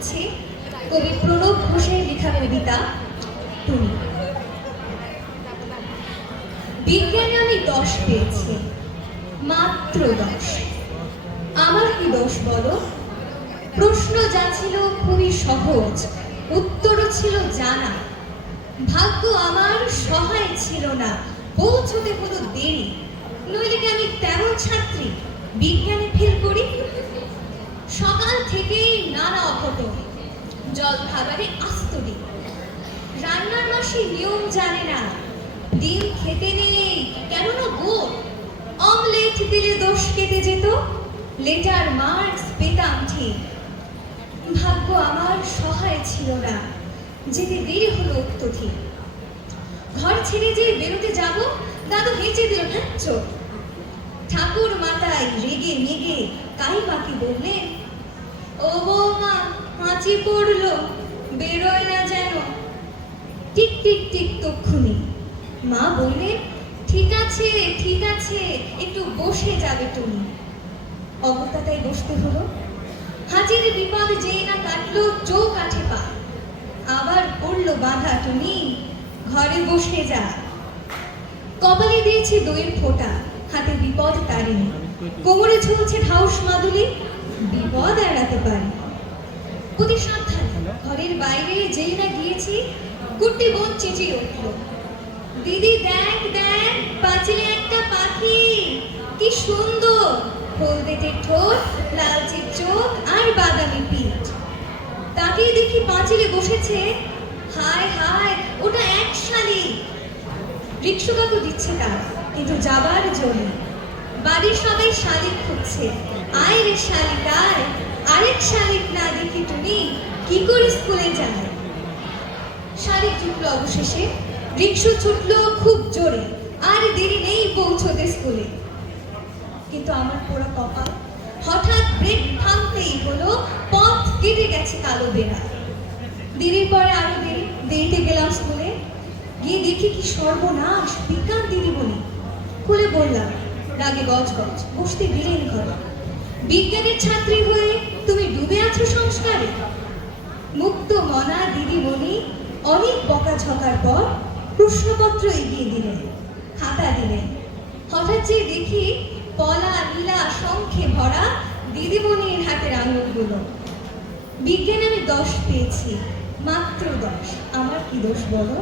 হচ্ছে কবি প্রণব ঘোষের লেখা কবিতা টুনি। বিজ্ঞানে আমি 10 পেয়েছি, মাত্র 10। আমার কি দোষ বলো? প্রশ্ন যা ছিল খুবই সহজ, উত্তরও ছিল জানা। ভাগ্য আমার সহায় ছিল না, পৌঁছতে হলো দেরি। নইলে কি আমি তেমন ছাত্রী বিজ্ঞানে ফেল করি? সকাল থেকেই নানা অঘটন, জল খাবারে আস্তরি। রান্নার মাসি নিয়ম জানে না, ডিম খেতে নেই কেননা গোল। অমলেট দিলে দোষ কেটে যেত, লেটার মার্কস পেতাম ঠিক। ভাগ্য আমার সহায় ছিল না, যেতে দেরি হলো অত্যধিক। ঘর ছেড়ে যে বেরোতে যাব, দাদু হেঁচে দিল চোখ। ঠাকুর মাতাই রেগে মেগে কাইমাকে বললেন, ও বৌমা হাঁচি পড়লো, বেরোয় না যেন। টিক টিক টিক তক্ষুনি মা বললেন, ঠিক আছে ঠিক আছে, একটু বসে যাবে তুমি। অবস্থাটাই বসতে হলো। হাজির বিপদ যেই না কাটলো, চোখ কাঠে পা। আবার পড়লো বাধা, তুমি ঘরে বসে যা। কপালে দিয়েছে দইয়ের ফোঁটা, হাতে বিপদ তারিনি। কোমরে ঝুলছে ঢাউস মাদুলি, বিপদ এড়াতে পারি। অতি সাবধান ঘরের বাইরে যেই না গিয়েছি, কুট্টি বোন চেঁচিয়ে উঠল, দিদি দেখ দেখ, পাঁচিলে একটা পাখি, কি সুন্দর, হলদেটে ঠোঁট, লালচে চোখ আর বাদামি পিঠ। তাকেই দেখি পাঁচিলে বসেছে। হায় হায়, ওটা এক শালিক। রিকশা কাকু দিচ্ছে তার, কিন্তু যাবার জন্য। বাড়ির সবাই শালিক খুঁজছে, আয় রে শালিক আয়, আরেক শালিক না দেখি তুমি কি করে স্কুলে যায়। শালিক জুটলো অবশেষে, রিকশা ছুটলো খুব জোরে, আর দেরি নেই পৌঁছতে স্কুলে। কিন্তু আমার পোড়া কপাল, হঠাৎ ব্রেক থামতেই হলো, পথ কেটে গেছে কালো বেড়া। দেরির পরে আরো দেরি, দেরিতে গেলাম স্কুলে। গিয়ে দেখি কি সর্বনাশ, বিজ্ঞান দিদিমণি। খুলে বললাম, রাগে গজ গজ, বসতে দিলেন ঘরে। বিজ্ঞানের ছাত্রী হয়ে তুমি ডুবে আছো সংস্কারে। মুক্ত মনা দিদিমণি অনেক বকাঝকার পর প্রশ্নপত্র এগিয়ে দিলেন, খাতা দিলেন। হঠাৎ যে দেখি পলা নীলা শঙ্খে ভরা দিদিমণির হাতের আঙুলগুলো। বিজ্ঞানে আমি 10 পেয়েছি, মাত্র 10। আমার কি দোষ বলো?